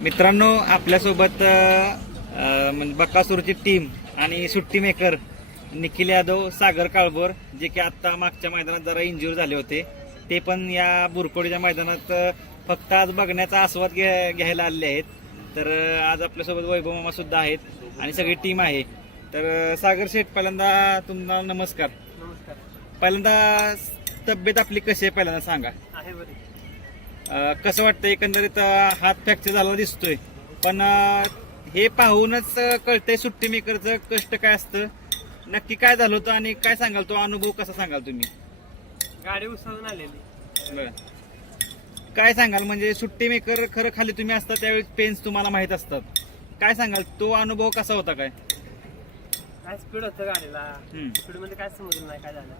मित्रांनो, आपल्यासोबत म्हणजे बकासूरची टीम आणि सुट्टी मेकर निखिल यादव, सागर काळभोर, जे की आत्ता मागच्या मैदानात जरा इंज्युअर झाले होते, ते पण या बुरकोडीच्या मैदानात फक्त आज बघण्याचा आस्वाद घ्यायला आलेले आहेत. तर आज आपल्यासोबत वैभव मामा सुद्धा आहेत आणि सगळी टीम आहे. तर सागर शेठ, पहिल्यांदा तुम्हाला नमस्कार. नमस्कार. पहिल्यांदा तब्येत आपली कशी आहे पहिल्यांदा सांगा. आहे बरी. कसं वाटतं, एकंदरीत हात फ्रॅक्चर झाला दिसतोय, पण हे पाहूनच कळतंय सुट्टी मेकरचं कष्ट काय असतं, नक्की काय झालं होतं आणि काय सांगाल, तो अनुभव कसा सांगाल तुम्ही? गाडी उसळून आलेली. बरं. काय सांगाल, म्हणजे सुट्टी मेकर खरं खाली तुम्ही असता त्यावेळी पेन्स तुम्हाला माहित असतात, काय सांगाल, तो अनुभव कसा होता? काय स्पीड होतं गाडीला, स्पीड मध्ये काय समजलं नाही काय झालं.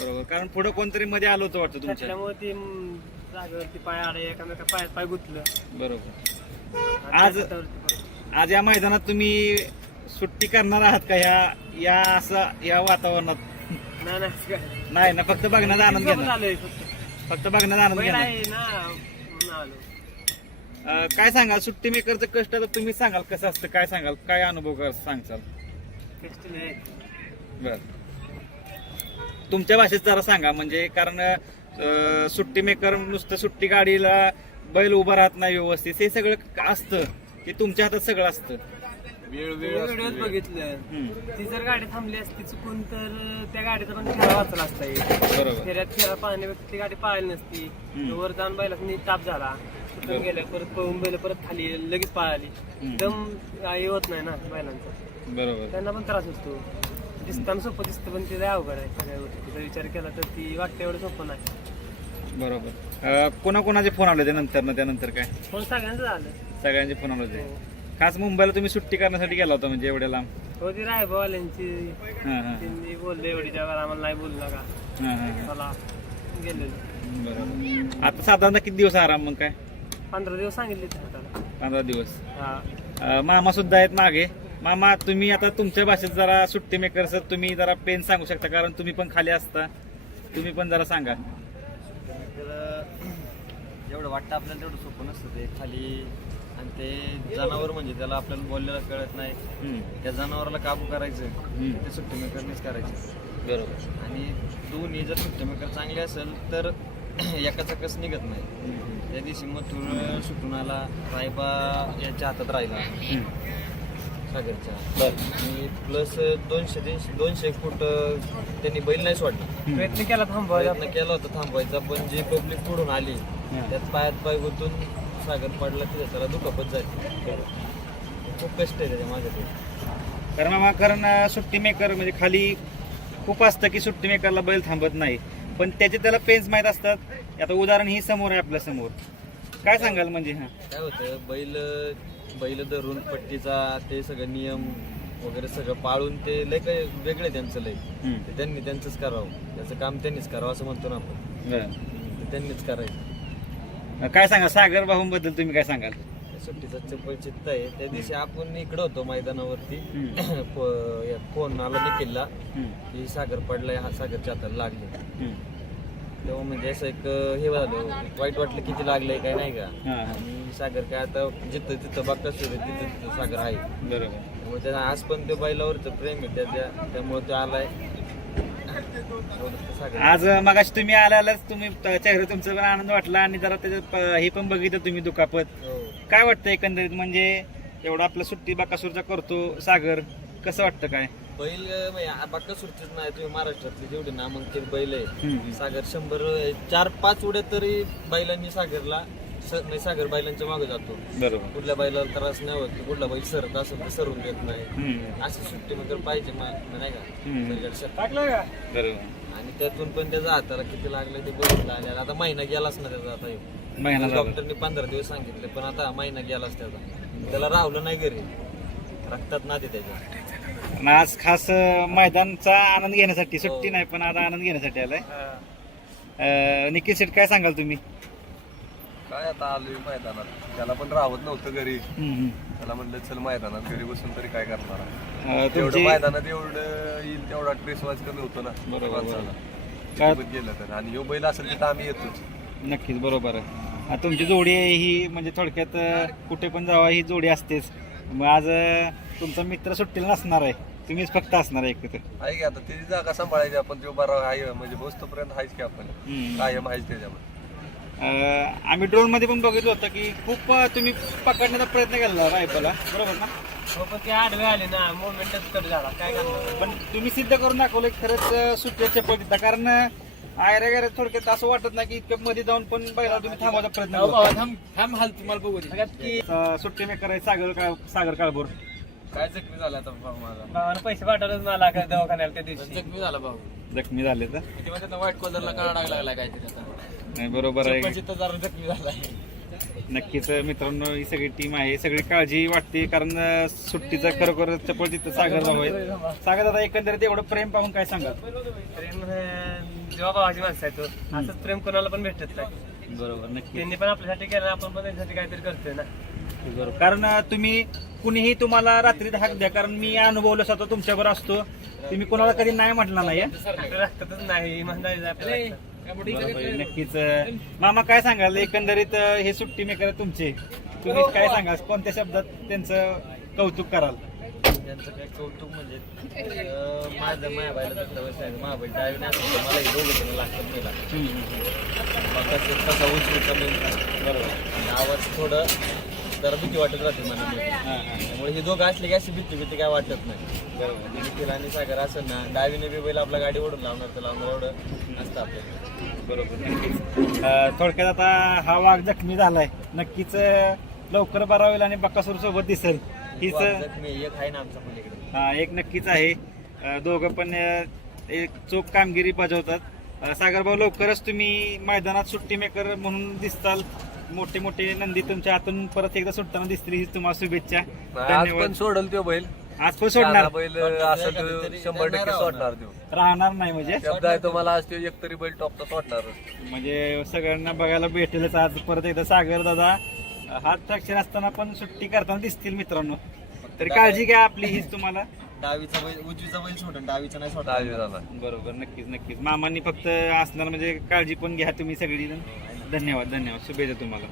बरोबर, कारण पुढे कोणतरी मध्ये आलो होतं वाटतं तुमच्या, त्यामुळे ती जागेवरती पाय आडे, एकामेका पायात पाय गुंतलं. बरोबर. आज या मैदानात तुम्ही सुट्टी करणार आहात का या वातावरणात? नाही ना, फक्त बघण्याचा आनंद घेणार. फक्त बघण्याचा आनंद घेणार. काय सांगाल, सुट्टी मेकरचं कष्ट तर तुम्ही सांगाल कसं असतं, काय सांगाल, काय अनुभव सांगाल? बर, तुमच्या भाषेत जरा सांगा, म्हणजे कारण सुट्टी मेकर नुसतं सुट्टी गाडीला बैल उभा राहत नाही व्यवस्थित, हे सगळं असतं, ते तुमच्या हातात सगळं असतं. व्हिडिओ बघितलं, ती जर गाडी थांबली असती चुकून तर त्या गाडीचा पण फेरा वाचला असता. बरोबर. फेरा पाहण्यापेक्षा ती गाडी पाळली नसती. वर जाऊन बैलाचा ताप झाला, सुटून गेल्या, परत पळून बैल परत खाली लगेच पाळली. दम होत नाही ना बैलांचा. बरोबर. त्यांना पण त्रास होतो. दिसताना सोपं दिसतं, पण ते अवघड आहे सगळ्या गोष्टी विचार केला तर ती वाटतं एवढं सोपं नाही. बरोबर. कोणाकोणाचे फोन आले त्यानंतर काय फोन सगळ्यांचं झालं. सगळ्यांचे फोन आले होते. खास मुंबईला तुम्ही सुट्टी करण्यासाठी गेला होता, म्हणजे एवढ्या लांब? हो, ती रायबावाल्यांची त्यांनी बोलले एवढीच्या वेळा आम्हाला नाही बोलू नका, मला गेलेलो. बरोबर. आता साधारणतः किती दिवस आराम मग? काय 15 दिवस सांगितले हाताला. 15 दिवस. मामा सुद्धा आहेत मागे. मामा, तुम्ही आता तुमच्या भाषेत जरा सुट्टी मेकर तुम्ही जरा पेन सांगू शकता, कारण तुम्ही पण खाली असता, तुम्ही पण जरा सांगा. एवढं वाटतं आपल्याला, तेवढं सोपं नसतं ते खाली. आणि ते जनावर म्हणजे त्याला आपल्याला बोललेलं कळत नाही. त्या जनावराला काबू करायचं ते सुट्टी मेकरनेच करायचं. बरोबर. आणि दोन्ही जर सुट्टी मेकर चांगले असेल तर एकाचा कस निघत नाही. त्या दिवशी मथुर सुटून आला, रायबा याच्या हातात राहिला सागरच्या, आणि प्लस 200 फूट त्यांनी बैल नाही सोडला. प्रयत्न केला होता थांबवायचा, पण जी पब्लिक पुढून आली त्यात पायात पाय गुंतून सागर पडला, त्याला दुखापत झाली. खूप कष्ट आहे त्याच्या माझ्याकडे. कारण सुट्टी मेकर म्हणजे खाली खूप असतं की सुट्टी मेकरला बैल थांबत नाही, पण त्याला पेन्स माहीत असतात. आता उदाहरण ही समोर आहे आपल्या समोर, काय सांगाल? म्हणजे काय होतं, बैल धरून पट्टीचा ते सगळं नियम वगैरे सगळं पाळून ते लय काही वेगळे त्यांचं लय, ते त्यांनी त्यांचंच करावं, त्याचं काम त्यांनीच करावं असं म्हणतो ना आपण, त्यांनीच करायचं. काय सांगा सागर भाऊंबद्दल, तुम्ही काय सांगाल? सुट्टीचा चप्पल चित्त आहे. त्या दिवशी आपण इकडं होतो मैदानावरती, फोन आला निखिलला की सागर पडलाय, हा सागरच्या हाताला लागले. तेव्हा म्हणजे असं एक हे झालं, वाईट वाटलं किती लागलंय काय नाही का. आणि सागर काय आता जिथं तिथं बकासूर आहे, तिथं सागर आहे. बरोबर. त्यामुळे त्याला आज पण ते बैलावरचं प्रेम आहे त्यामुळे तो आलाय. आज मगाशी तुम्ही आल्यालाच तुम्ही चेहरा तुमचा पण आनंद वाटला, आणि जरा त्याच्यात हे पण बघितलं तुम्ही दुखापत. काय वाटतं एकंदरीत, म्हणजे एवढा आपला सुट्टी बकासूरचा करतो सागर, कसं वाटतं? काय बैल बकासूरचीच नाही, तुम्ही महाराष्ट्रातले जेवढे नामांकित बैल आहे, सागर 4-5 उड्या तरी बैलांनी सागरला सागर बैलांच्या मागे जातो. बरोबर. कुठल्या बैलाला त्रास नाही होत, कुठला बैल सरत असेल तर सरून देत नाही. अशी सुट्टी मग पाहिजे नाही का. बरोबर. आणि त्यातून पण त्याच्या हाताला किती लागलं ते बघितलं. आणि आता महिना गेलाच ना त्याचा. आता डॉक्टरने 15 दिवस सांगितले, पण आता महिना गेलाच त्याला राहुलं नाही घरी, रक्तात ना ते त्याच्या. आज खास मैदानचा आनंद घेण्यासाठी, सुट्टी नाही पण आता आनंद घेण्यासाठी आलाय. निखिल शेठ, काय सांगाल तुम्ही? काय आता आलोय मैदानात, त्याला पण राहत नव्हतं घरी, त्याला म्हणलं चल मैदानात, घरी बसून तरी काय करणार आहे. तेवढं मैदानात एवढं येईल तेवढा ट्रेस वाज कमी होतो ना. बरोबर गेलं तर, आणि ह्यो बैल असेल तिथं आम्ही येतोच. नक्कीच. बरोबर आहे. तुमची जोडी ही म्हणजे थोडक्यात कुठे पण जावा ही जोडी असतेच. मग आज तुमचा मित्र सुट्टीला नसणार आहे, तुम्हीच फक्त असणार आहे एकत्र. आहे की आता तिची जागा सांभाळायची आपण, तो बरा आहे म्हणजे बसतोपर्यंत आहेच की आपण, कायम आहेच त्याच्यामध्ये. आम्ही ड्रोन मध्ये पण बघितलं होतं की खूप तुम्ही पकडण्याचा प्रयत्न केला रायफलला, बरोबर ना? हो, पण ते आडवे आले ना, मोमेंटच कट झाला, काय करणार. पण तुम्ही सिद्ध करून दाखवलं की खरंच सुट्टीला चप्पल देता. कारण आयऱ्या गेल्या थोडक्यात असं वाटत नाही की इतक्या मध्ये जाऊन पण बैला तुम्ही थांबवायचा प्रयत्न करता. की सुट्टी मेकर आहे सागर काळभोर. काय जखमी झाला आता भाऊ माझा, भावानं पैसे पाठवलंच मला काय दवाखान्याला त्या दिवशी. जखमी झाला भाऊ. जखमी झाले तर किती म्हणतात व्हाईट कलरला काढा लागला काहीतरी आता. नाही, बरोबर आहे. चित्त जरा जखमी झाला. नक्कीच मित्रांनो, ही सगळी टीम आहे, सगळी काळजी वाटते. कारण सुट्टीचा खरोखर चपळ तिथं सागर भाऊ आहे. सागर दादा, एकंदरीत एवढं प्रेम पाहून काय सांगाल? प्रेम जेव्हा भावाची माणसं आहे तो, असंच प्रेम कोणाला पण भेटत नाही. बरोबर, नक्की त्यांनी पण आपल्यासाठी केलं, आपण पण त्यांच्यासाठी काहीतरी करतोय ना. बरोबर. कारण तुम्ही कुणीही तुम्हाला रात्रीत हाक द्या, कारण मी अनुभवलं स्वतः तुमच्याबरोबर असतो, तुम्ही कोणाला कधी नाही म्हटलं नाही. आपल्या रक्तातच नाही, इमानदारी आपल्याला. बरोबर, नक्कीच. मामा, काय सांगाल एकंदरीत हे सुट्टी मेकर तुमचे, तुम्ही काय सांगाल, कोणत्या शब्दात त्यांचं कौतुक कराल? त्यांचं काय कौतुक म्हणजे माझं मायाबाईला दत्तवश आहे, मायाबाई डावीने असतो मला हे दोघं जण लागतात नाही लागतात. कसा उचलू कमी बरोबर, आवाज थोडं जरा भीती वाटत राहते मला. त्यामुळे हे दोघं असले की अशी भीती काय वाटत नाही. बरोबर, निखिल आणि सागर असं ना, डावीने बी बैल आपला गाडी ओढून लावणार तर लावणार एवढं असतं आपल्याला. बरोबर, नक्कीच. थोडक्यात आता हा वाघ जखमी झालाय, नक्कीच लवकर बरा होईल आणि बकासूर सोबत दिसेल. हीच जखमी एक आहे ना आमच्या पलीकडे. एक नक्कीच आहे. दोघं पण एक चोख कामगिरी बजावतात. सागर भाऊ, लवकरच तुम्ही मैदानात सुट्टी मेकर म्हणून दिसताल. मोठे मोठे नंदी तुमच्या हातून परत एकदा सुटताना दिसतील, हीच तुम्हाला शुभेच्छा. आज पण सोडल तो बैल, आज पण सोडणार, बैल असं 100% सोडणार तो, राहणार नाही म्हणजे शब्द आहे तुम्हाला. आज तो एकतरी बैल टॉपचा सोडणार. म्हणजे सगळ्यांना बघायला भेटेलच आज परत एकदा. सागर दादा हात फ्रॅक्चर असताना पण सुट्टी करताना दिसतील मित्रांनो, तरी काळजी घ्या आपली, हीच तुम्हाला. डावीचा बैल उजवीचा बैल सोडून डावीचा नाही सोडणार. दहावी झाला. बरोबर, नक्कीच नक्कीच. मामांनी फक्त असणार म्हणजे काळजी पण घ्या तुम्ही सगळी. धन्यवाद, धन्यवाद, शुभेच्छा तुम्हाला.